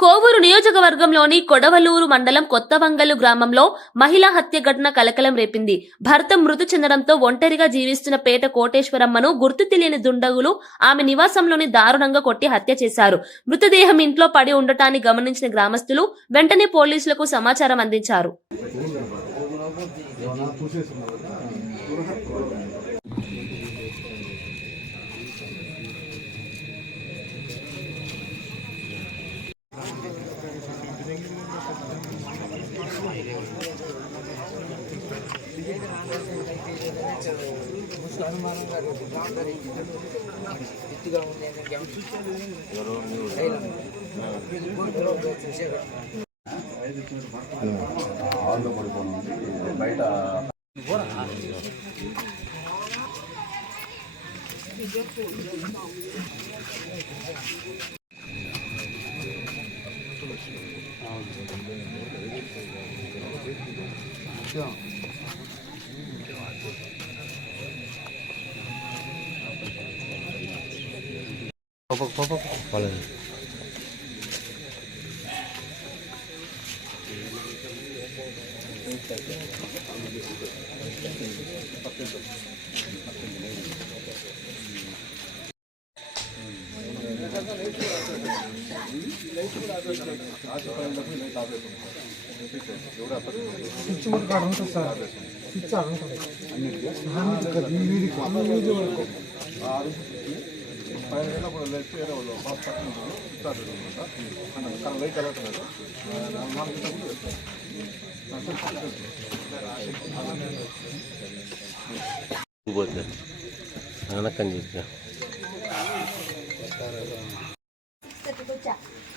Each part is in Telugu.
కోవూరు నియోజకవర్గంలోని కొడవలూరు మండలం కొత్తవంగలు గ్రామంలో మహిళా హత్య ఘటన కలకలం రేపింది. భర్త మృతి చెందడంతో ఒంటరిగా జీవిస్తున్న పేట కోటేశ్వరమ్మను గుర్తు తెలియని దుండగులు ఆమె నివాసంలోని దారుణంగా కొట్టి హత్య చేశారు. మృతదేహం ఇంట్లో పడి ఉండటాన్ని గమనించిన గ్రామస్తులు వెంటనే పోలీసులకు సమాచారం అందించారు. బయట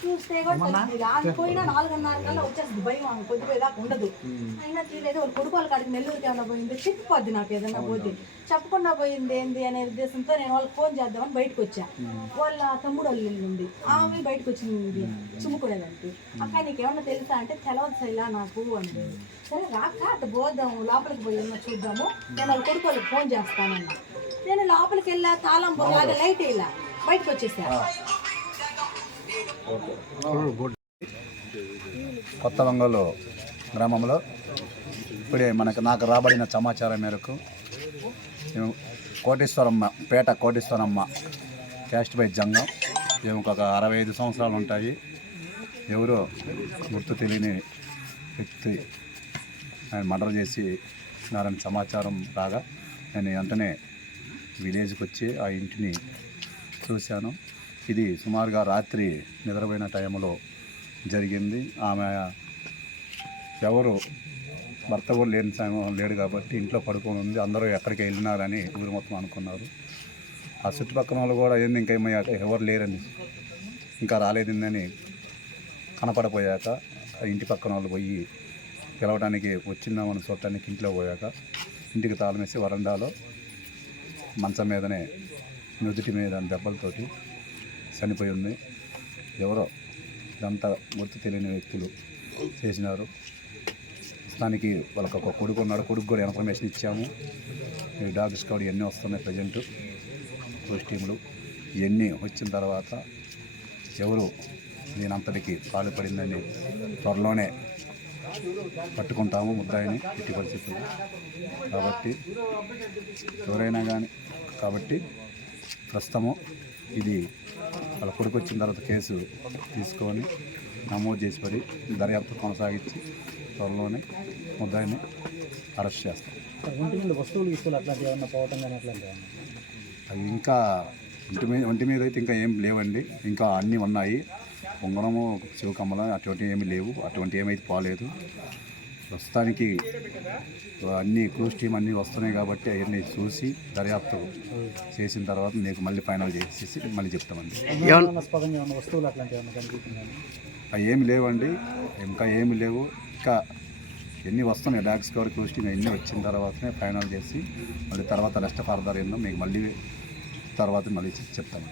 చూస్తే కూడా పోయినా 4:30 కల్లా వచ్చేస్తుంది. భయం ఆమె పొద్దుపోయేదాకా ఉండదు. అయినా తీరేదో వాళ్ళ కొడుకు వాళ్ళ కాడికి నెల్లూరుకి ఏమన్నా పోయింది చెప్పిపోద్ది. నాకు ఏదన్నా పోతే చెప్పకుండా పోయింది ఏంది అనే ఉద్దేశంతో నేను వాళ్ళకి ఫోన్ చేద్దామని బయటకు వచ్చా. వాళ్ళ తమ్ముడు వాళ్ళు ఉంది, ఆమె బయటకు వచ్చింది చుమ్ముకునేదానికి. అక్క నీకు ఏమన్నా తెలుసా అంటే తెలవదు సైలా నాకు అంటే. సరే రాక అటు పోదాము, లోపలికి పోయి చూద్దాము, నేను వాళ్ళ కొడుకు వాళ్ళకి ఫోన్ చేస్తానన్నా. నేను లోపలికి వెళ్ళా, తాళం బాగా లైట్ వెళ్ళా, బయటకు వచ్చేసా. కొత్తవంగలు గ్రామంలో ఇప్పుడే నాకు రాబడిన సమాచారం మేరకు కోటేశ్వరమ్మ, పేట కోటేశ్వరమ్మ క్యాస్ట్ బై జంగం, ఒక 65 సంవత్సరాలు ఉంటాయి. ఎవరో గుర్తు తెలియని వ్యక్తి ఆయన మర్డర్ చేసి నారని సమాచారం రాగా నేను వెంటనే విలేజ్కి వచ్చి ఆ ఇంటిని చూశాను. ఇది సుమారుగా రాత్రి నిద్రపోయిన టైంలో జరిగింది. ఆమె ఎవరు భర్త కూడా లేడు కాబట్టి ఇంట్లో పడుకొని ఉంది. అందరూ ఎక్కడికి వెళ్ళినారని ఊరు మొత్తం అనుకున్నారు. ఆ చుట్టుపక్కల వాళ్ళు కూడా ఏంది ఇంకా ఎవరు లేరని, ఇంకా రాలేదని కనపడపోయాక ఇంటి పక్కన వాళ్ళు పోయి పిలవడానికి వచ్చిందామని చూడటానికి ఇంట్లో పోయాక ఇంటికి తాళం వేసి వరండాలో మంచం మీదనే నుదుటి మీద దెబ్బలతోటి చనిపోయి ఉంది. ఎవరో ఇదంతా గుర్తు తెలియని వ్యక్తులు చేసినారు. ప్రస్తుతానికి వాళ్ళకి ఒక కొడుకు ఉన్నాడు, కొడుకు కూడా ఇన్ఫర్మేషన్ ఇచ్చాము. ఈ డాగ్ స్క్వాడ్ ఇవన్నీ వస్తున్నాయి ప్రజెంట్ పోలీస్ టీములు. ఇవన్నీ వచ్చిన తర్వాత ఎవరు దీనంతటికి పాల్పడిందని త్వరలోనే పట్టుకుంటాము ముద్దాయిని ఎట్టి పరిస్థితులు. కాబట్టి ఎవరైనా కానీ ప్రస్తుతము ఇది వాళ్ళ కొడుకు వచ్చిన తర్వాత కేసు తీసుకొని నమోదు చేసి పడి దర్యాప్తు కొనసాగించి త్వరలోనే ముద్దాయిని అరెస్ట్ చేస్తాం. వస్తువులు తీసుకుని అట్లాంటివి ఏమన్నా పోవటం కానీ అట్లాంటివి అవి ఇంకా ఒంటి మీద అయితే ఇంకా ఏం లేవండి. ఇంకా అన్నీ ఉన్నాయి. ఉంగరము, శివకమ్మల అటువంటి ఏమీ లేవు. అటువంటి ఏమైతే పోలేదు. ప్రస్తుతానికి అన్ని క్రూజ్ టీం అన్నీ వస్తున్నాయి కాబట్టి అవన్నీ చూసి దర్యాప్తు చేసిన తర్వాత నీకు మళ్ళీ ఫైనల్ చేసేసి మళ్ళీ చెప్తామండి. వస్తువులు అట్లాంటివి అవి ఏమి లేవండి, ఇంకా ఏమి లేవు. ఇంకా ఎన్ని వస్తున్నాయి డాగ్ స్క్వాడ్ క్రూజ్ టీం అన్నీ వచ్చిన తర్వాతనే ఫైనల్ చేసి మళ్ళీ తర్వాత రెస్ట్ ఫర్దర్ ఏందో మీకు మళ్ళీ తర్వాత మళ్ళీ చెప్తాము.